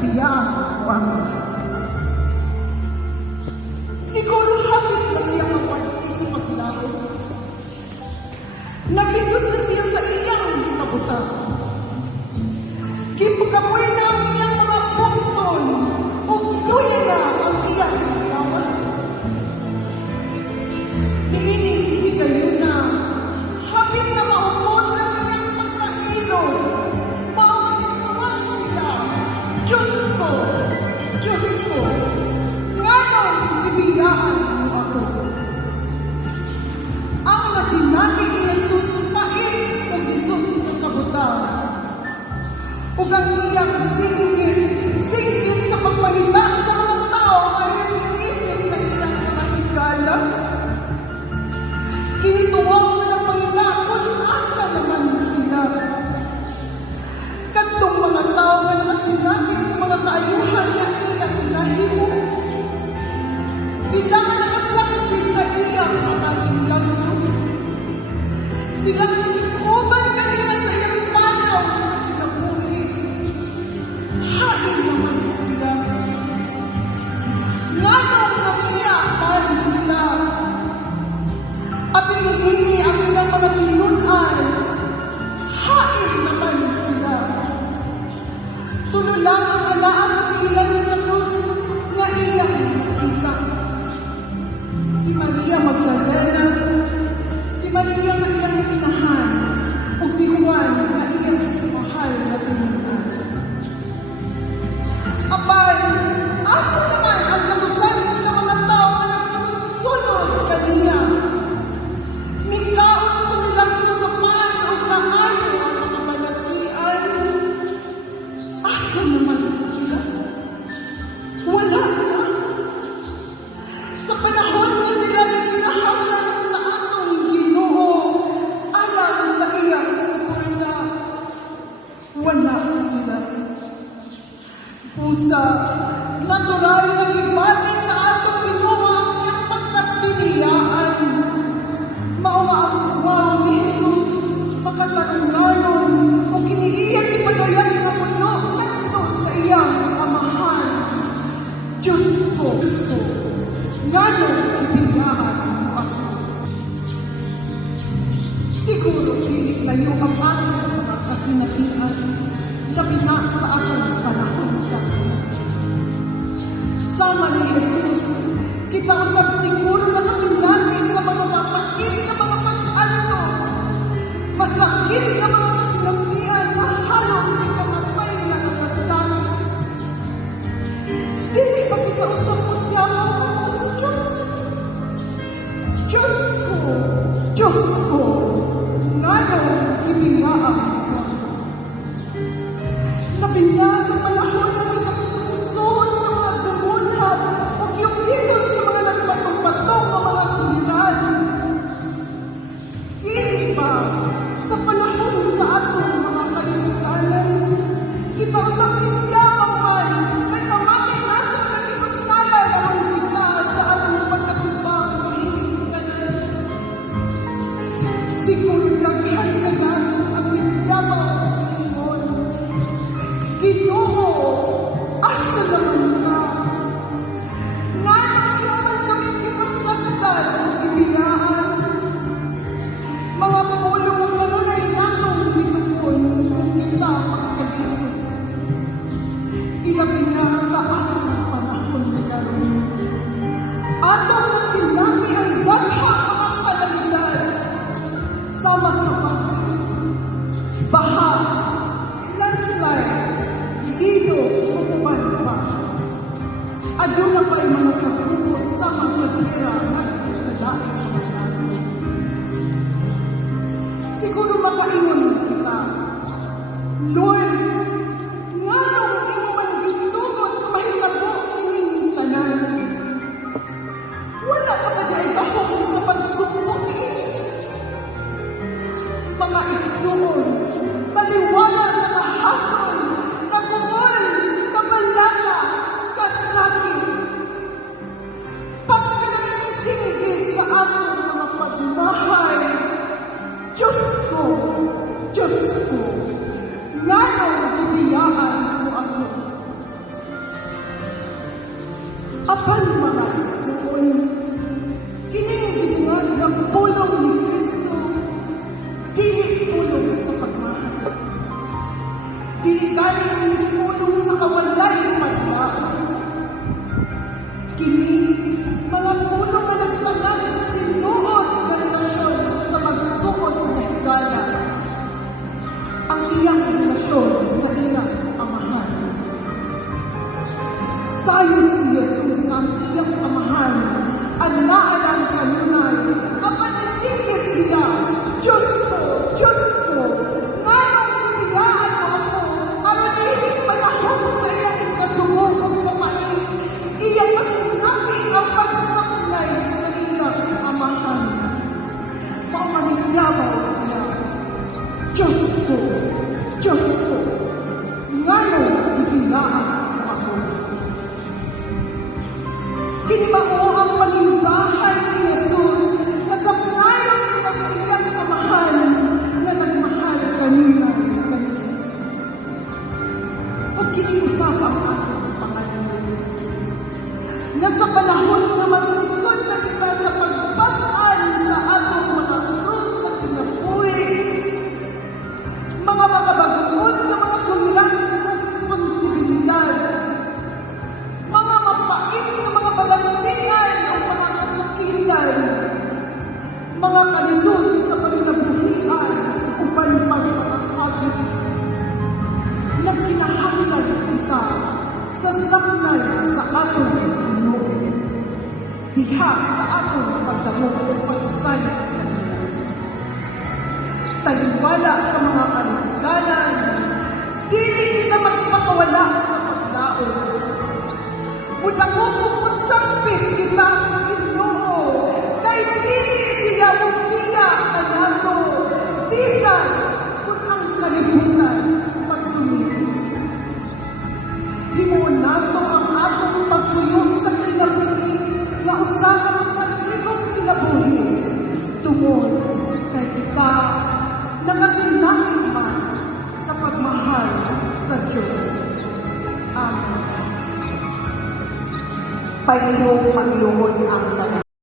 beyond one. Huwag niyang singgit, singgit sa pagpalita kasama ni Jesus. Kita usap siguro na kasinlali sa mga mapait na mga pag-anos. Masakit na Aduna pa'y mga kagubot sa masutira nagkasalaan ng manas. Siguro makaingon kita, Lord, He got. Diyos ko, Diyos ko, ngano'y itinaan ako? Kiniba mo ang Salamat sa atong pagdamog at pagsalit ng Taliwala sa mga kanisdanan, dili kita magpakawala sa pagdaon. Mudakot Panginoong maglungod ang